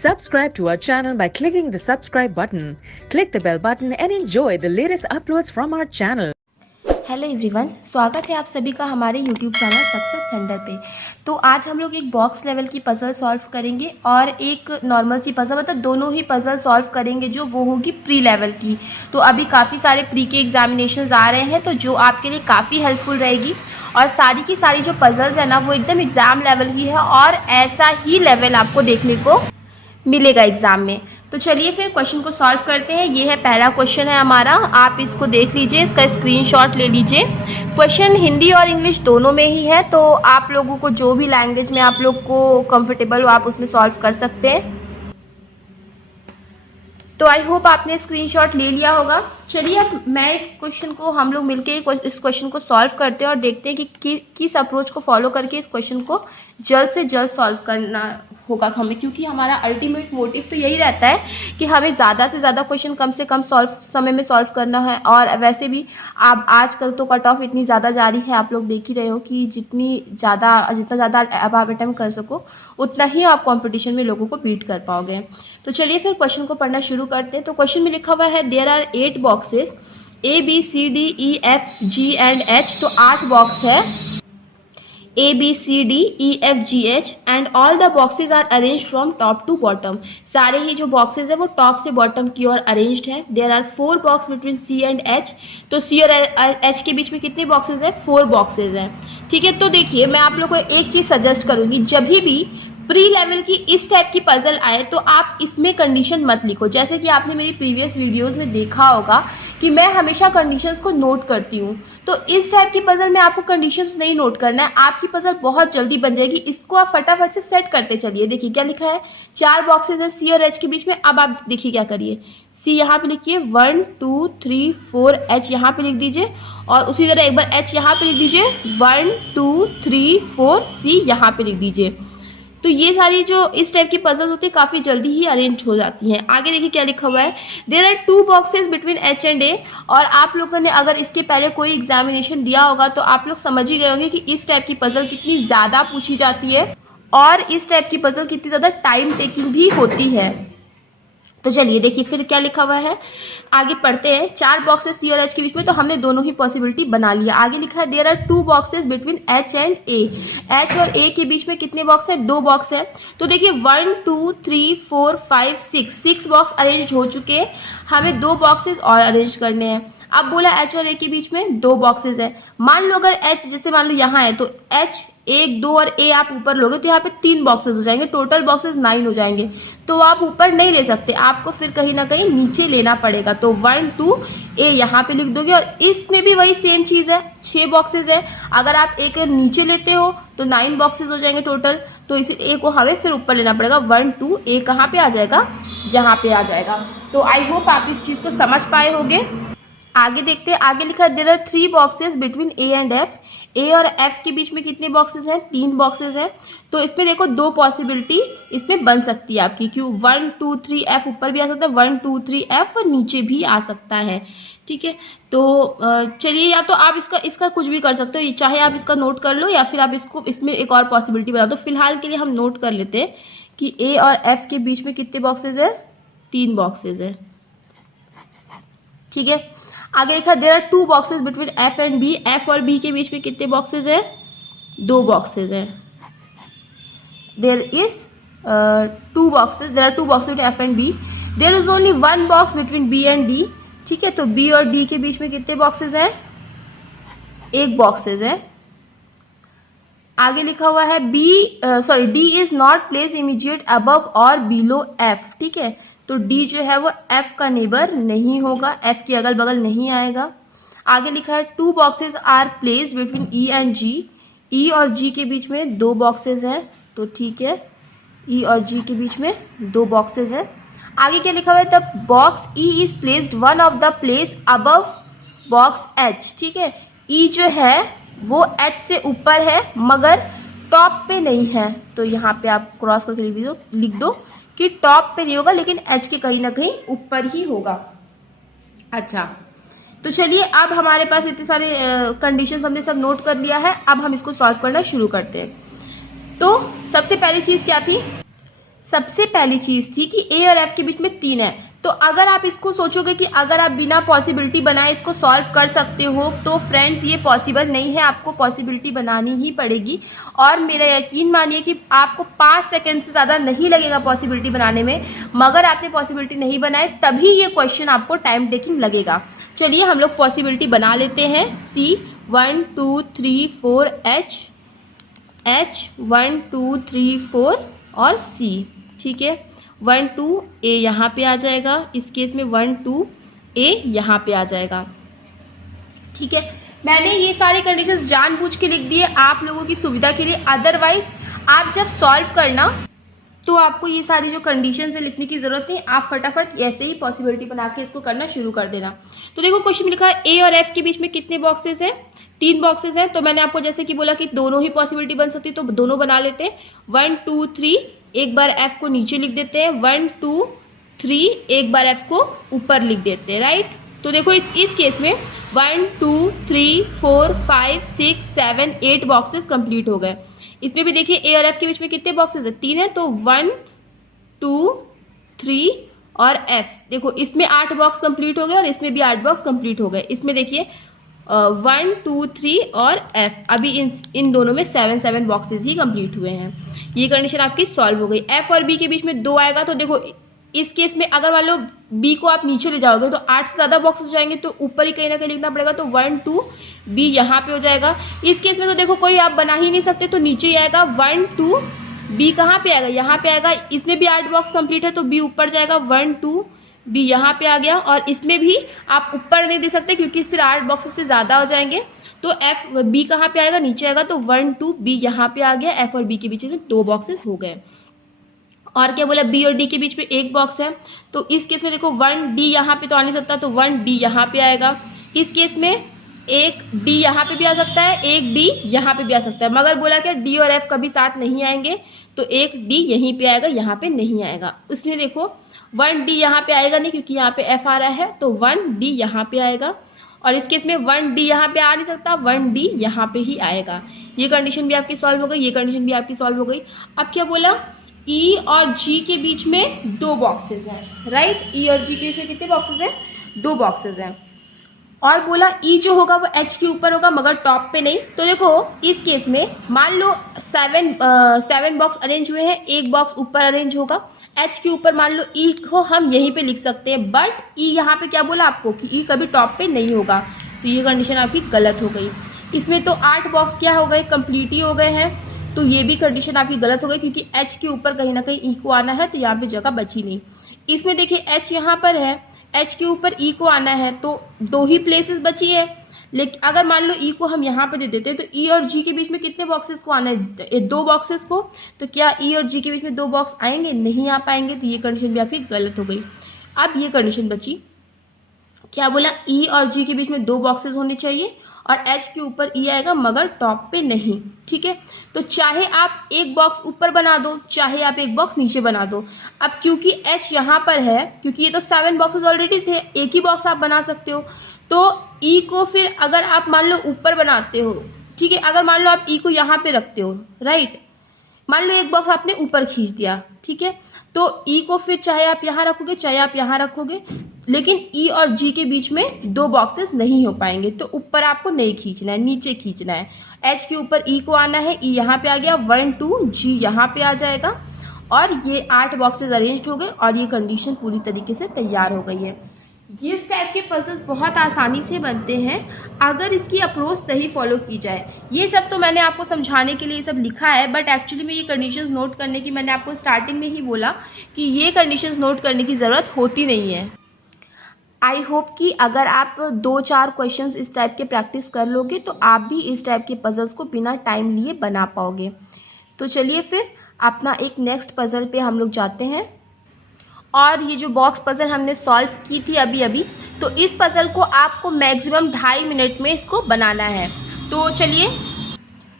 Subscribe to our channel by clicking the subscribe button. Click the bell button and enjoy the latest uploads from our channel. Hello everyone, स्वागत है आप सभी का हमारे YouTube channel success thunder पे। तो आज हम लोग एक बॉक्स लेवल की पजल सॉल्व करेंगे और एक नॉर्मल सी पजल, मतलब दोनों ही पजल सॉल्व करेंगे जो वो होगी प्री लेवल की। तो अभी काफ़ी सारे प्री के एग्जामिनेशंस आ रहे हैं, तो जो आपके लिए काफ़ी हेल्पफुल रहेगी। और सारी की सारी जो पजल्स है ना, वो एकदम एग्ज़ाम लेवल की है और ऐसा ही लेवल आपको देखने को मिलेगा एग्ज़ाम में। तो चलिए फिर क्वेश्चन को सॉल्व करते हैं। ये है पहला क्वेश्चन है हमारा, आप इसको देख लीजिए, इसका स्क्रीनशॉट ले लीजिए। क्वेश्चन हिंदी और इंग्लिश दोनों में ही है, तो आप लोगों को जो भी लैंग्वेज में आप लोग को कंफर्टेबल हो आप उसमें सॉल्व कर सकते हैं। तो आई होप आपने स्क्रीनशॉट ले लिया होगा। चलिए अब मैं इस क्वेश्चन को, हम लोग मिलके इस क्वेश्चन को सॉल्व करते हैं और देखते हैं कि किस अप्रोच को फॉलो करके इस क्वेश्चन को जल्द से जल्द सॉल्व करना होगा हमें, क्योंकि हमारा अल्टीमेट मोटिव तो यही रहता है कि हमें ज़्यादा से ज़्यादा क्वेश्चन कम से कम समय में सॉल्व करना है। और वैसे भी आप आजकल तो कट ऑफ इतनी ज़्यादा जारी है, आप लोग देख ही रहे हो कि जितना ज़्यादा अब आप अटेम्प्ट कर सको उतना ही आप कॉम्पिटिशन में लोगों को बीट कर पाओगे। तो चलिए फिर क्वेश्चन को पढ़ना शुरू करते हैं। तो क्वेश्चन में लिखा हुआ है there are 8 boxes ABCDEFG and H। तो 8 बॉक्स है ABCDEFGH and all the boxes are arrange from top to bottom. सारे ही जो बॉक्सेज है वो टॉप से बॉटम की ओर अरेंज्ड है। There are 4 box between C and H। तो C और H के बीच में कितने बॉक्सेज है? 4 बॉक्सेज हैं। ठीक है, तो देखिए मैं आप लोगों को एक चीज सजेस्ट करूंगी, जब भी प्री लेवल की इस टाइप की पजल आए तो आप इसमें कंडीशन मत लिखो। जैसे कि आपने मेरी प्रीवियस वीडियोस में देखा होगा कि मैं हमेशा कंडीशंस को नोट करती हूँ, तो इस टाइप की पजल में आपको कंडीशंस नहीं नोट करना है, आपकी पजल बहुत जल्दी बन जाएगी। इसको आप फटाफट से सेट करते चलिए। देखिए क्या लिखा है, 4 बॉक्सेज है C और H के बीच में। अब आप देखिए क्या करिए, C यहाँ पे लिखिए 1 2 3 4, H यहाँ पे लिख दीजिए और उसी तरह एक बार H यहाँ पे लिख दीजिए, 1 2 3 4, C यहाँ पे लिख दीजिए। तो ये सारी जो इस टाइप की पजल होती है काफी जल्दी ही अरेंज हो जाती हैं। आगे देखिए क्या लिखा हुआ है, there are 2 boxes between H and A। और आप लोगों ने अगर इसके पहले कोई एग्जामिनेशन दिया होगा तो आप लोग समझ ही गए होंगे कि इस टाइप की पजल कितनी ज्यादा पूछी जाती है और इस टाइप की पजल कितनी ज्यादा टाइम टेकिंग भी होती है। तो चलिए देखिए फिर क्या लिखा हुआ है, आगे पढ़ते हैं। 4 बॉक्सेस C और H के बीच में, तो हमने दोनों ही पॉसिबिलिटी बना लिया। आगे लिखा है there are 2 boxes between H and A। H और A के बीच में कितने बॉक्स है? 2 बॉक्स है। तो देखिए 1 2 3 4 5 6 बॉक्स अरेंज हो चुके हैं, हमें 2 बॉक्सेस और अरेंज करने हैं। अब बोला H और A के बीच में 2 बॉक्सेस है। मान लो अगर H, जैसे मान लो यहाँ है, तो H 1 2 और A आप ऊपर लोगे तो यहाँ पे 3 बॉक्सेस हो जाएंगे, टोटल बॉक्सेस 9 हो जाएंगे। तो आप ऊपर नहीं ले सकते, आपको फिर कहीं ना कहीं नीचे लेना पड़ेगा। तो 1 2 A यहाँ पे लिख दोगे और इसमें भी वही सेम चीज है, 6 बॉक्सेस है। अगर आप A को नीचे लेते हो तो 9 बॉक्सेस हो जाएंगे टोटल, तो इस A को हमें फिर ऊपर लेना पड़ेगा। 1 2 A कहाँ पे आ जाएगा? यहाँ पे आ जाएगा। तो आई होप आप इस चीज को समझ पाए होंगे। आगे देखते हैं, आगे लिखा है there are 3 boxes between A and F। A और F के बीच में कितने बॉक्सेस हैं? 3 बॉक्सेस हैं। तो इसमें देखो 2 पॉसिबिलिटी इसमें बन सकती है आपकी, क्यों 1 2 3 F ऊपर भी आ सकता है, 1 2 3 F नीचे भी आ सकता है। ठीक है, तो चलिए या तो आप इसका कुछ भी कर सकते हो, चाहे आप इसका नोट कर लो या फिर आप इसमें एक और पॉसिबिलिटी बना दो। फिलहाल के लिए हम नोट कर लेते हैं कि A और F के बीच में कितने बॉक्सेस है? 3 बॉक्सेस है। ठीक है, आगे लिखा there are 2 boxes between F and B। F और B के बीच में कितने बॉक्सेस हैं? 2 बॉक्सेस हैं। There are 2 boxes between F and B। There is only 1 box between B and D। ठीक है, तो B और D के बीच में कितने बॉक्सेस हैं? 1 बॉक्सेस है। आगे लिखा हुआ है D is not place immediate above और बिलो F। ठीक है, तो D जो है वो F का नेबर नहीं होगा, F के अगल बगल नहीं आएगा। आगे लिखा है 2 boxes are place between E and G। E और G के बीच में 2 बॉक्सेस हैं, तो ठीक है E और G के बीच में 2 बॉक्सेस हैं। आगे क्या लिखा हुआ है, the box E is placed one of the place above box H। ठीक है, E जो है वो H से ऊपर है मगर टॉप पे नहीं है, तो यहाँ पे आप क्रॉस करके लिख दो कि टॉप पे नहीं होगा लेकिन H के कहीं ना कहीं ऊपर ही होगा। अच्छा, तो चलिए अब हमारे पास इतने सारे कंडीशंस हमने सब नोट कर लिया है, अब हम इसको सॉल्व करना शुरू करते हैं। तो सबसे पहली चीज क्या थी, सबसे पहली चीज़ थी कि ए और एफ के बीच में 3 है। तो अगर आप इसको सोचोगे कि अगर आप बिना पॉसिबिलिटी बनाए इसको सॉल्व कर सकते हो, तो फ्रेंड्स ये पॉसिबल नहीं है, आपको पॉसिबिलिटी बनानी ही पड़ेगी। और मेरा यकीन मानिए कि आपको 5 सेकंड से ज़्यादा नहीं लगेगा पॉसिबिलिटी बनाने में, मगर आपने पॉसिबिलिटी नहीं बनाए तभी ये क्वेश्चन आपको टाइम टेकिंग लगेगा। चलिए हम लोग पॉसिबिलिटी बना लेते हैं। सी 1 2 3 4 एच 1 2 3 4 और सी, ठीक है। 1 2 ए यहाँ पे आ जाएगा, इस केस में 1 2 ए यहाँ पे आ जाएगा, ठीक है। मैंने ये सारे कंडीशंस जानबूझ के लिख दिए आप लोगों की सुविधा के लिए, अदरवाइज आप जब सॉल्व करना तो आपको ये सारी जो कंडीशंस है लिखने की जरूरत नहीं, आप फटाफट ऐसे ही पॉसिबिलिटी बना के इसको करना शुरू कर देना। तो देखो क्वेश्चन में लिखा है ए और एफ के बीच में कितने बॉक्सेस हैं, 3 बॉक्सेस हैं। तो मैंने आपको जैसे कि बोला कि दोनों ही पॉसिबिलिटी बन सकती है, तो दोनों बना लेते हैं। 1 2 3 एक बार एफ को नीचे लिख देते हैं, 1 2 3 एक बार एफ को ऊपर लिख देते हैं, राइट। तो देखो इस केस में 1 2 3 4 5 6 7 8 बॉक्सेस कंप्लीट हो गए। इसमें भी देखिए ए और एफ के बीच में कितने बॉक्सेस है, 3 है। तो 1 2 3 और एफ, देखो इसमें 8 बॉक्स कंप्लीट हो गए और इसमें भी 8 बॉक्स कंप्लीट हो गए। इसमें देखिए 1 2 3 और एफ, अभी इन दोनों में 7 बॉक्सेस ही कंप्लीट हुए हैं। ये कंडीशन आपकी सॉल्व हो गई। एफ और बी के बीच में 2 आएगा, तो देखो इस केस में अगर मान लो बी को आप नीचे ले जाओगे तो 8 से ज़्यादा बॉक्स हो जाएंगे, तो ऊपर ही कहीं ना कहीं लिखना पड़ेगा। तो 1 2 बी यहाँ पे हो जाएगा। इस केस में तो देखो कोई आप बना ही नहीं सकते, तो नीचे ही आएगा 1 2 बी कहाँ पे आएगा, यहाँ पे आएगा। इसमें भी 8 बॉक्स कंप्लीट है तो बी ऊपर जाएगा, 1 2 बी यहाँ पे आ गया। और इसमें भी आप ऊपर नहीं दे सकते क्योंकि फिर 8 बॉक्सेस से ज़्यादा हो जाएंगे। तो एफ बी कहाँ पे आएगा, नीचे आएगा। तो 1 2 बी यहाँ पे आ गया। एफ और बी के बीच में 2 बॉक्सेस हो गए। और क्या बोला, बी और डी के बीच में 1 बॉक्स है। तो इस केस में देखो 1 डी यहाँ पे तो आ नहीं सकता, तो 1 डी यहाँ पे आएगा। इस केस में एक डी यहाँ पे भी आ सकता है, एक डी यहाँ पे भी आ सकता है, मगर बोला क्या डी और एफ कभी साथ नहीं आएंगे, तो एक डी यहीं पे आएगा, यहाँ पे नहीं आएगा। उसमें देखो 1 डी यहाँ पे आएगा नहीं क्योंकि यहाँ पे एफ आ रहा है, तो 1 डी यहाँ पे आएगा। और इस केस में 1 डी यहाँ पे आ नहीं सकता, 1 डी यहाँ पे ही आएगा। ये कंडीशन भी आपकी सॉल्व हो गई, ये कंडीशन भी आपकी सॉल्व हो गई। अब क्या बोला, ई और जी के बीच में 2 बॉक्सेस हैं, राइट। ई और जी के बीच में कितने बॉक्सेस हैं, 2 बॉक्सेस हैं। और बोला ई जो होगा वो एच के ऊपर होगा मगर टॉप पे नहीं। तो देखो इस केस में मान लो 7 बॉक्स अरेंज हुए हैं, 1 बॉक्स ऊपर अरेंज होगा। एच के ऊपर मान लो ई को हम यहीं पे लिख सकते हैं, बट ई यहाँ पे क्या बोला आपको कि ई कभी टॉप पे नहीं होगा, तो ये कंडीशन आपकी गलत हो गई। इसमें तो 8 बॉक्स क्या हो गए, कंप्लीट ही हो गए हैं, तो ये भी कंडीशन आपकी गलत हो गई क्योंकि एच के ऊपर कहीं ना कहीं ई को आना है, तो यहाँ पे जगह बची नहीं। इसमें देखिए एच यहाँ पर है, एच के ऊपर ई को आना है, तो 2 ही प्लेसेस बची है। लेकिन अगर मान लो ई को हम यहाँ पे दे देते हैं तो ई और जी के बीच में कितने बॉक्सेस को आना है, 2 बॉक्सेस को। तो क्या ई और जी के बीच में 2 बॉक्स आएंगे, नहीं आ पाएंगे, तो ये कंडीशन भी आपकी गलत हो गई। अब ये कंडीशन बची, क्या बोला, ई और जी के बीच में 2 बॉक्सेस होने चाहिए और एच के ऊपर ई आएगा मगर टॉप पे नहीं, ठीक है। तो चाहे आप 1 बॉक्स ऊपर बना दो, चाहे आप 1 बॉक्स नीचे बना दो। अब क्योंकि एच यहाँ पर है, क्योंकि ये तो 7 बॉक्सेस ऑलरेडी थे, 1 ही बॉक्स आप बना सकते हो। तो ई को फिर अगर आप मान लो ऊपर बनाते हो, ठीक है, अगर मान लो आप ई को यहाँ पे रखते हो, राइट, मान लो 1 बॉक्स आपने ऊपर खींच दिया, ठीक है, तो ई को फिर चाहे आप यहाँ रखोगे चाहे आप यहाँ रखोगे, लेकिन ई और जी के बीच में 2 बॉक्सेस नहीं हो पाएंगे। तो ऊपर आपको नहीं खींचना है, नीचे खींचना है। एच के ऊपर ई को आना है, ई यहाँ पे आ गया, 1 2 जी यहाँ पे आ जाएगा और ये 8 बॉक्सेस अरेंज हो गए और ये कंडीशन पूरी तरीके से तैयार हो गई है। ये इस टाइप के पजल्स बहुत आसानी से बनते हैं अगर इसकी अप्रोच सही फॉलो की जाए। ये सब तो मैंने आपको समझाने के लिए ये सब लिखा है, बट एक्चुअली में ये कंडीशंस नोट करने की, मैंने आपको स्टार्टिंग में ही बोला कि ये कंडीशंस नोट करने की ज़रूरत होती नहीं है। आई होप कि अगर आप 2-4 क्वेश्चंस इस टाइप के प्रैक्टिस कर लोगे तो आप भी इस टाइप के पजल्स को बिना टाइम लिए बना पाओगे। तो चलिए फिर अपना एक नेक्स्ट पजल पे हम लोग जाते हैं। और ये जो बॉक्स पजल हमने सॉल्व की थी अभी अभी, तो इस पजल को आपको मैक्सिमम 2.5 मिनट में इसको बनाना है। तो चलिए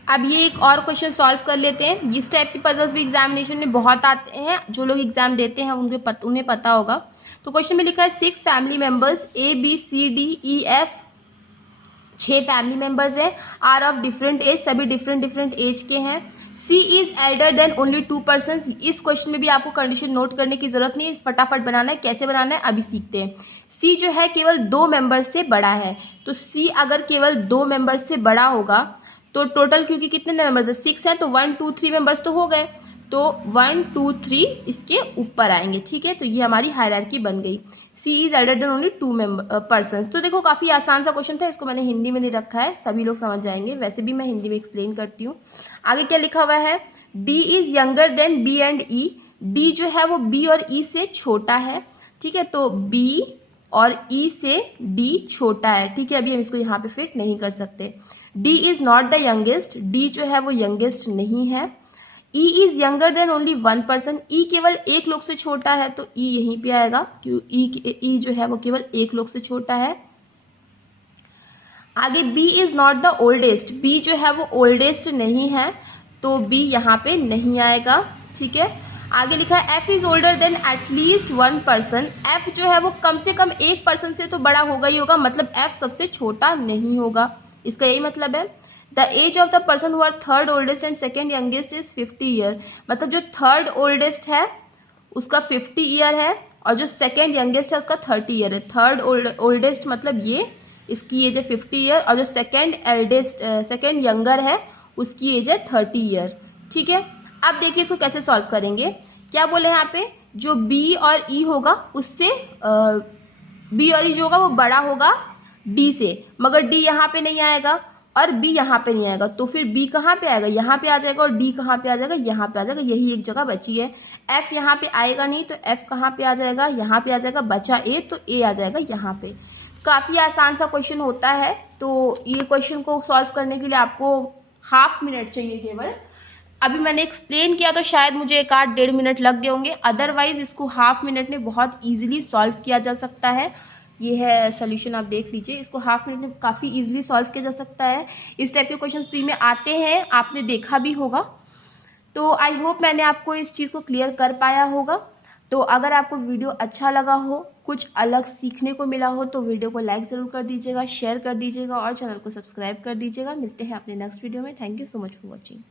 अब ये एक और क्वेश्चन सॉल्व कर लेते हैं। इस टाइप के पजल्स भी एग्जामिनेशन में बहुत आते हैं, जो लोग एग्जाम देते हैं उन्हें पता होगा। तो क्वेश्चन में लिखा है 6 family members A B C D E F, 6 family members हैं, आर ऑफ डिफरेंट एज, सभी डिफरेंट एज के हैं। C is elder than only 2 person. इस क्वेश्चन में भी आपको कंडीशन नोट करने की जरूरत नहीं है, फटाफट बनाना है। कैसे बनाना है अभी सीखते हैं। सी जो है केवल 2 मेंबर से बड़ा है, तो सी अगर केवल 2 मेंबर से बड़ा होगा तो टोटल क्योंकि कितने मेंबर्स है 6 है, तो 1 2 3 मेंबर्स तो हो गए, तो 1 2 3 इसके ऊपर आएंगे। ठीक है, तो ये हमारी हायरार्की बन गई। C is elder than only 2 person. तो देखो काफी आसान सा क्वेश्चन था, इसको मैंने हिंदी में नहीं रखा है, सभी लोग समझ जाएंगे, वैसे भी मैं हिंदी में एक्सप्लेन करती हूँ। आगे क्या लिखा हुआ है, D is younger than B and E. D जो है वो बी और ई से छोटा है। ठीक है, तो बी और ई से डी छोटा है। ठीक है, अभी हम इसको यहाँ पे फिट नहीं कर सकते। D is not the youngest. D जो है वो यंगेस्ट नहीं है। E is younger than only 1 person. E केवल एक लोग से छोटा है, तो ई यहीं पे आएगा क्यों ई जो है वो केवल एक लोग से छोटा है। आगे B is not the oldest. B जो है वो ओल्डेस्ट नहीं है, तो बी यहाँ पे नहीं आएगा। ठीक है, आगे लिखा है F is older than at least 1 person. F जो है वो कम से कम एक पर्सन से तो बड़ा होगा ही होगा, मतलब एफ सबसे छोटा नहीं होगा, इसका यही मतलब है। The age of the person who are third oldest and second youngest is 50 year. मतलब जो थर्ड ओल्डेस्ट है उसका 50 ईयर है, और जो सेकेंड यंगेस्ट है उसका 30 ईयर है। थर्ड ओल्डेस्ट मतलब ये, इसकी एज है 50 ईयर, और जो सेकेंड यंगर है उसकी एज है 30 ईयर। ठीक है, अब देखिए इसको कैसे सॉल्व करेंगे। क्या बोले यहाँ पे, जो बी और ई होगा उससे बी और ई जो होगा वो बड़ा होगा डी से, मगर डी यहाँ पे नहीं आएगा और बी यहाँ पे नहीं आएगा, तो फिर बी कहाँ पे आएगा, यहाँ पे आ जाएगा, और डी कहाँ पे आ जाएगा, यहाँ पे आ जाएगा। यही एक जगह बची है। एफ यहाँ पे आएगा नहीं, तो एफ कहाँ पे आ जाएगा, यहाँ पे आ जाएगा। बचा ए, तो ए आ जाएगा यहाँ पे। काफी आसान सा क्वेश्चन होता है, तो ये क्वेश्चन को सॉल्व करने के लिए आपको ½ मिनट चाहिए केवल। अभी मैंने एक्सप्लेन किया तो शायद मुझे 1-1.5 मिनट लग गए होंगे, अदरवाइज इसको ½ मिनट में बहुत इजीली सॉल्व किया जा सकता है। ये है सोल्यूशन, आप देख लीजिए, इसको ½ मिनट में काफ़ी इजीली सॉल्व किया जा सकता है। इस टाइप के क्वेश्चन प्री में आते हैं, आपने देखा भी होगा। तो आई होप मैंने आपको इस चीज़ को क्लियर कर पाया होगा। तो अगर आपको वीडियो अच्छा लगा हो, कुछ अलग सीखने को मिला हो, तो वीडियो को लाइक ज़रूर कर दीजिएगा, शेयर कर दीजिएगा और चैनल को सब्सक्राइब कर दीजिएगा। मिलते हैं अपने नेक्स्ट वीडियो में। Thank you so much for watching.